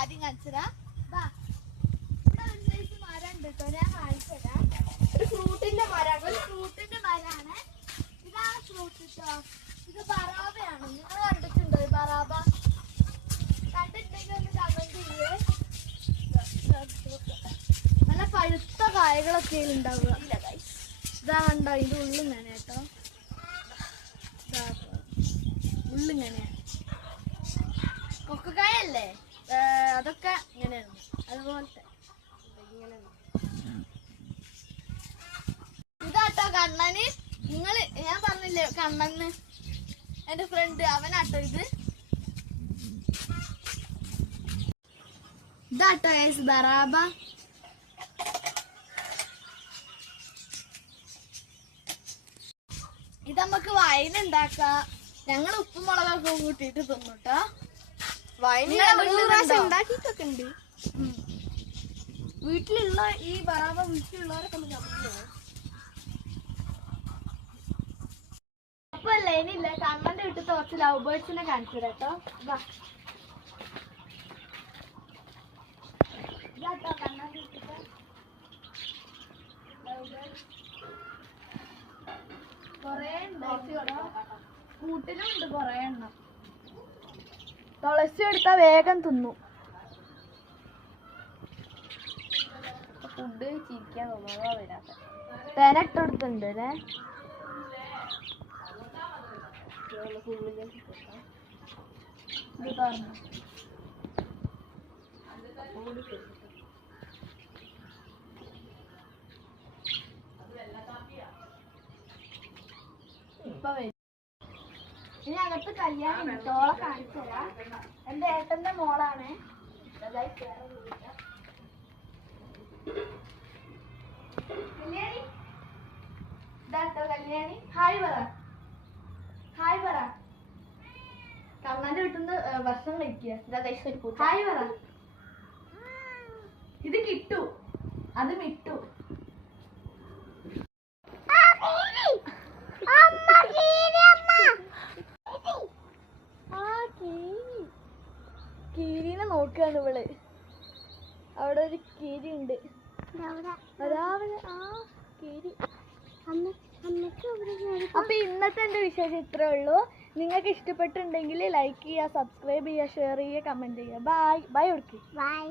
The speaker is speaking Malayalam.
ആദ്യം കാണിച്ചതാ. മരം ഉണ്ട് കേട്ടോ, ഞാൻ കാണിച്ചതാ. ഒരു ഫ്രൂട്ടിന്റെ മരമാണ്. ഇതാണ് ഫ്രൂട്ട് കേട്ടോ. ഇത് ബറാബയാണ്. നിങ്ങൾ കണ്ടിട്ടുണ്ടോ ബറാബ? കണ്ടിട്ടുണ്ടെങ്കിൽ ഒന്ന് കമന്റ് ചെയ്യേ. നല്ല പഴുത്ത കായകളൊക്കെ ഉണ്ടാവുക. ഇതാ കണ്ടോ, ഇത് ഉള്ളിങ്ങനെ കേട്ടോ. ഉള്ളിങ്ങനെ കൊക്കക്കായല്ലേ, അതൊക്കെ ഇങ്ങനെയാണ്. അതുപോലത്തെ ഇതാട്ടോ കണ്ണന്. ഞാൻ പറഞ്ഞില്ലേ കണ്ണന്, എന്റെ ഫ്രണ്ട് അവനാട്ടോ ഇത്. ഇതാട്ടോ ബറാബ. ഇത് നമുക്ക് വൈൻ ഉണ്ടാക്കാം. ഞങ്ങൾ ഉപ്പും മുളകൊക്കെ കൂട്ടിയിട്ട് തിന്നുട്ടോ. ഉണ്ടാക്കിട്ടൊക്കെ ഉണ്ട്. വീട്ടിലുള്ള ഈ ബറാബ വീട്ടിലുള്ളവരൊക്കെ ഒന്ന് കമ്മിയോ. അപ്പൊ അല്ലേ ഇനിയില്ല, കണ്ണന്റെ വീട്ടിൽ കുറച്ച് ലവ് ബേർഡ്സിനെ കാണിച്ചു കേട്ടോ. ഇതാട്ടോ കണ്ണന്റെ വീട്ടിൽ കൊറേ കൂട്ടിലും ഉണ്ട് കൊറേ എണ്ണം. തുളസി എടുത്താ വേഗം തിന്നു. ഫുഡ് ചിരിക്കാൻ തോന്നുന്നോ വരാത്ത തേനട്ടെടുത്തുണ്ട് അല്ലേ. ഇപ്പൊ വരും. ഇനി അകത്ത് കല്യാണം തോളെ കാണിച്ചുതരാ. എന്റെ ഏട്ടന്റെ മോളാണ്. കല്യാണി ഇതാട്ടോ കല്യാണി. ഹായ് പറ, ഹായ് പറ. കണ്ണന്റെ വീട്ടിൽ നിന്ന് ഭക്ഷണം കഴിക്കുക. ഹായ് പറ. ഇത് കിട്ടു, അത് മിട്ടു. കീരിനെ നോക്കുകയാണ് ഇവള്. അവിടെ ഒരു കീരി ഉണ്ട്. അപ്പൊ ഇന്നത്തെ എന്റെ വിശേഷം ഇത്രേ ഉള്ളൂ. നിങ്ങൾക്ക് ഇഷ്ടപ്പെട്ടിട്ടുണ്ടെങ്കിൽ ലൈക്ക് ചെയ്യുക, സബ്സ്ക്രൈബ് ചെയ്യുക, ഷെയർ ചെയ്യുക, കമന്റ് ചെയ്യുക. Bye bye. Okay bye.